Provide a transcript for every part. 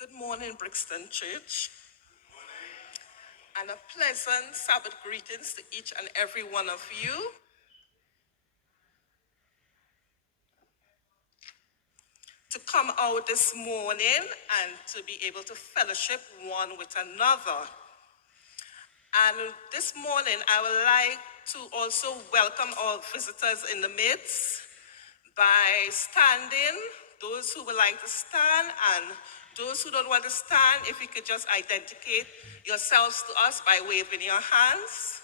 Good morning, Brixton Church, and a pleasant Sabbath greetings to each and every one of you. To come out this morning and to be able to fellowship one with another. And this morning, I would like to also welcome our visitors in the midst by standing, those who would like to stand, and those who don't want to stand, if you could just identify yourselves to us by waving your hands.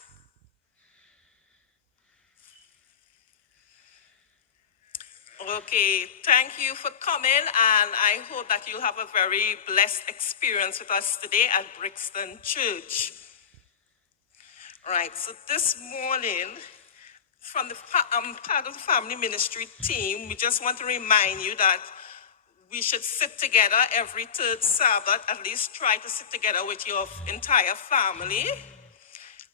Okay, thank you for coming, and I hope that you'll have a very blessed experience with us today at Brixton Church. Right, so this morning, from the part of the family ministry team, we just want to remind you that we should sit together every third Sabbath, at least try to sit together with your entire family,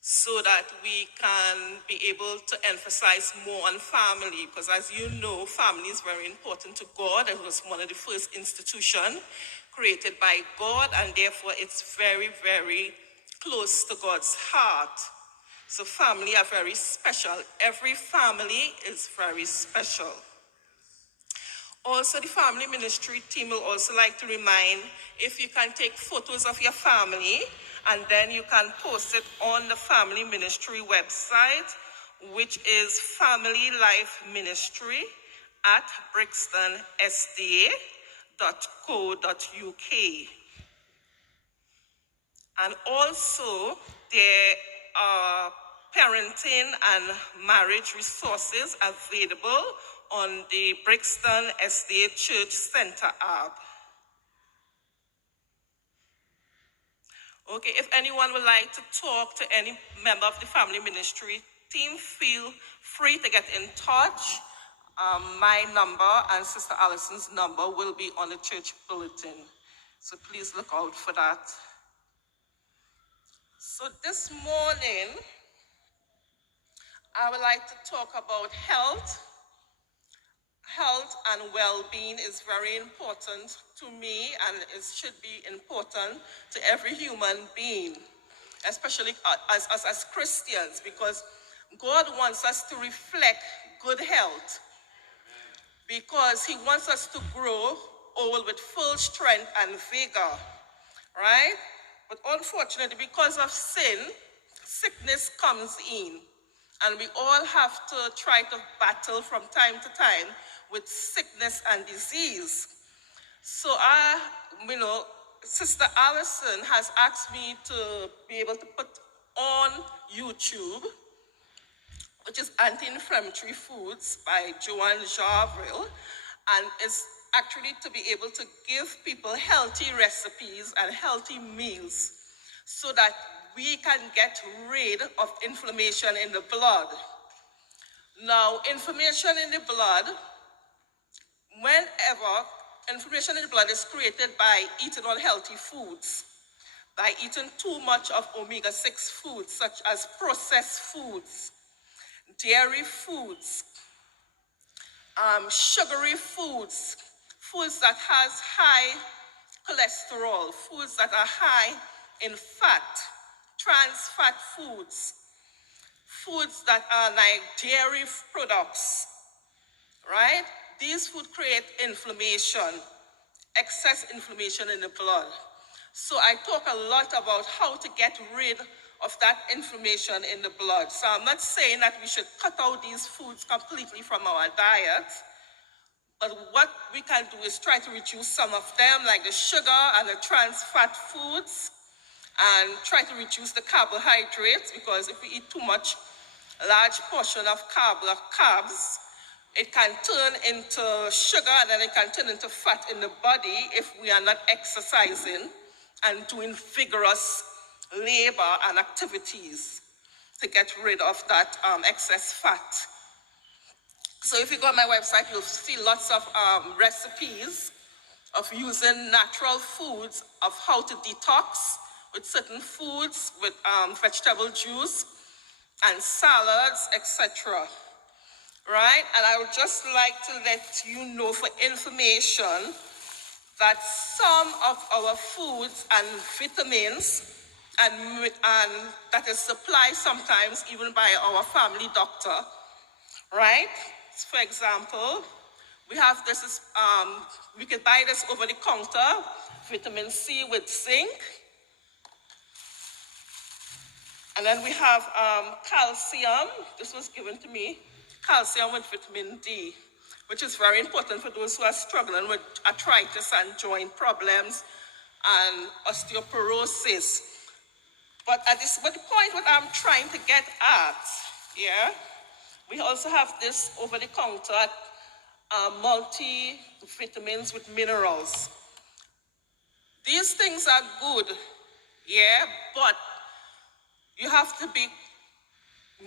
so that we can be able to emphasize more on family, because as you know, family is very important to God. It was one of the first institutions created by God, and therefore it's very, very close to God's heart. So family are very special. Every family is very special. Also, the family ministry team will also like to remind if you can take photos of your family and then you can post it on the family ministry website, which is Family Life Ministry at brixtonsda.co.uk. And also, there are parenting and marriage resources available on the Brixton Estate Church Center app. Okay, if anyone would like to talk to any member of the family ministry team, feel free to get in touch. My number and Sister Allison's number will be on the church bulletin. So please look out for that. So this morning, I would like to talk about health. Health and well-being is very important to me, and it should be important to every human being, especially as us as Christians, because God wants us to reflect good health, because he wants us to grow old with full strength and vigor, right? But unfortunately, because of sin, sickness comes in. And we all have to try to battle from time to time with sickness and disease. So Sister Allison has asked me to be able to put on YouTube, which is Anti-Inflammatory Foods by Joanne Jarville, and it's actually to be able to give people healthy recipes and healthy meals so that we can get rid of inflammation in the blood. Now, inflammation in the blood, whenever inflammation in the blood is created by eating unhealthy foods, by eating too much of omega-6 foods, such as processed foods, dairy foods, sugary foods, foods that has high cholesterol, foods that are high in fat, trans fat foods, foods that are like dairy products, right? These foods create inflammation, excess inflammation in the blood. So I talk a lot about how to get rid of that inflammation in the blood. So I'm not saying that we should cut out these foods completely from our diet, but what we can do is try to reduce some of them, like the sugar and the trans fat foods, and try to reduce the carbohydrates, because if we eat too much, a large portion of carbs, it can turn into sugar, and then it can turn into fat in the body if we are not exercising and doing vigorous labor and activities to get rid of that excess fat. So if you go on my website, you'll see lots of recipes of using natural foods, of how to detox with certain foods, with vegetable juice and salads, etc. Right? And I would just like to let you know, for information, that some of our foods and vitamins and that is supplied sometimes even by our family doctor, right? For example, we have this, we can buy this over the counter, vitamin C with zinc. And then we have calcium. This was given to me. Calcium with vitamin D, which is very important for those who are struggling with arthritis and joint problems and osteoporosis. But the point what I'm trying to get at, yeah, we also have this over-the-counter multivitamins with minerals. These things are good, yeah, but you have to be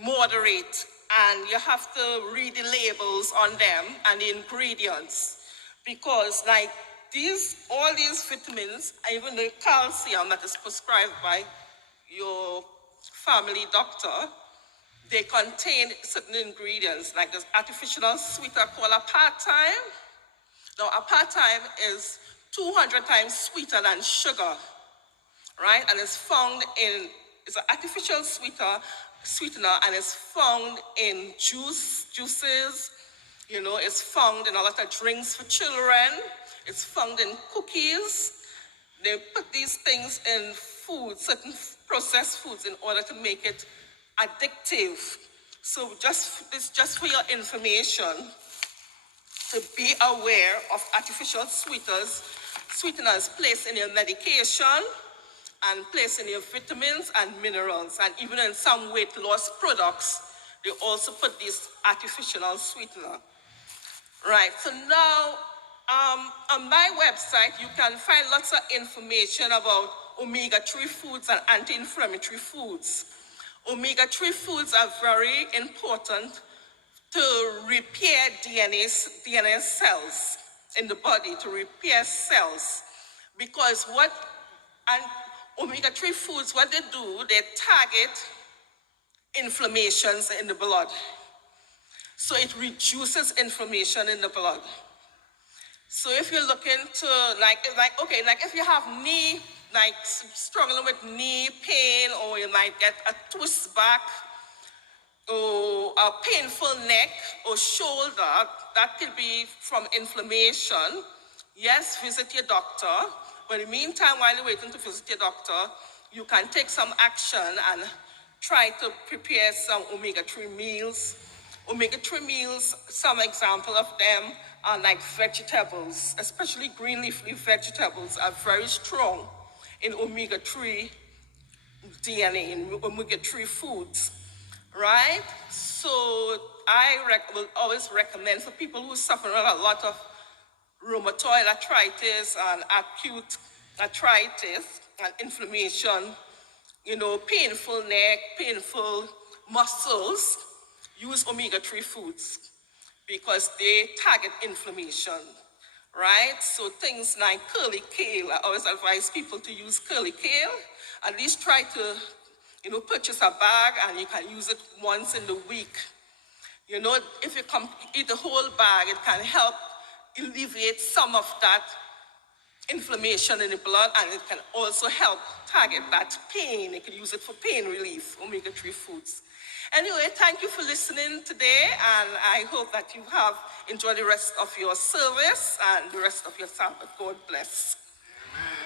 moderate and you have to read the labels on them and the ingredients, because like all these vitamins, even the calcium that is prescribed by your family doctor, they contain certain ingredients, like this artificial sweetener called aspartame. Now, aspartame is 200 times sweeter than sugar, right? And it's an artificial sweetener, and it's found in juices, it's found in a lot of drinks for children, it's found in cookies. They put these things in food, certain processed foods, in order to make it addictive. So just for your information, to be aware of artificial sweeteners placed in your medication and placed in your vitamins and minerals, and even in some weight loss products, they also put this artificial sweetener. Right, so now on my website, you can find lots of information about omega-3 foods and anti-inflammatory foods. Omega-3 foods are very important to repair DNA cells in the body, to repair cells. Because omega-3 foods, what they do, they target inflammations in the blood. So it reduces inflammation in the blood. So if you're looking to, if you have struggling with knee pain, or you might get a twist back, or a painful neck or shoulder, that could be from inflammation. Yes, visit your doctor. But in the meantime, while you're waiting to visit your doctor, you can take some action and try to prepare some omega-3 meals. Omega-3 meals, some example of them are like vegetables, especially green leafy vegetables are very strong in omega-3 DNA, in omega-3 foods, right? So I will always recommend for people who suffer a lot of rheumatoid arthritis and acute arthritis and inflammation, painful neck, painful muscles, use omega-3 foods because they target inflammation, right? So things like curly kale, I always advise people to use curly kale. At least try to, purchase a bag, and you can use it once in the week. If you eat the whole bag, it can help alleviate some of that inflammation in the blood, and it can also help target that pain. You can use it for pain relief, omega-3 foods. Anyway, thank you for listening today, and I hope that you have enjoyed the rest of your service and the rest of your Sabbath. God bless. Amen.